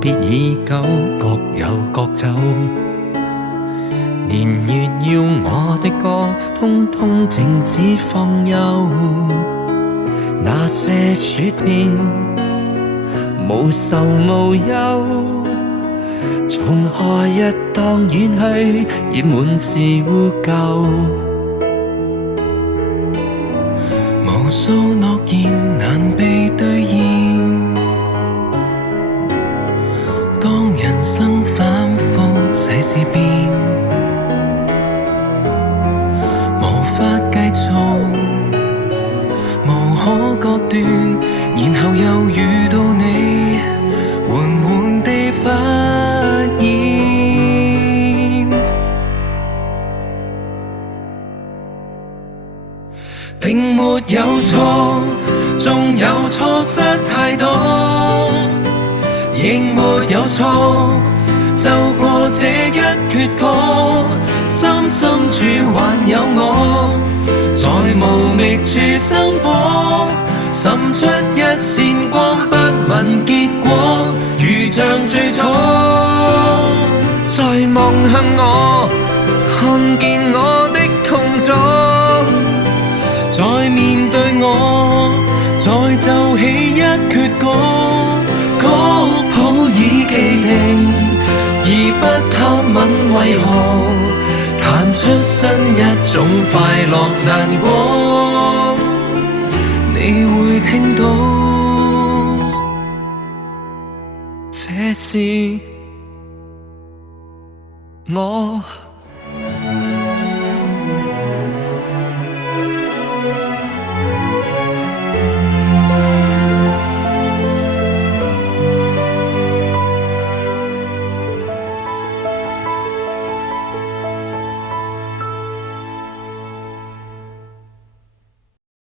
別已久，各有各走。年月要我的歌，通通靜止放悠。那些暑天，無愁無憂。從夏日蕩遠去，已滿是污垢。無數諾言難被兌現，當人生反覆世事變，無法繼續，無可割斷，然後又遇到你，緩緩地發現，並沒有錯，縱有錯失太多，仍沒有錯，就過這一闕歌，心深處還有我，在無覓處生火，滲出一線光，不問結果，如像最初。再望向我，看見我的痛楚，再面對我，再奏起一闕歌，曲譜已既定，而不探問為何，彈出新一種快樂難過，你會聽到，這是我。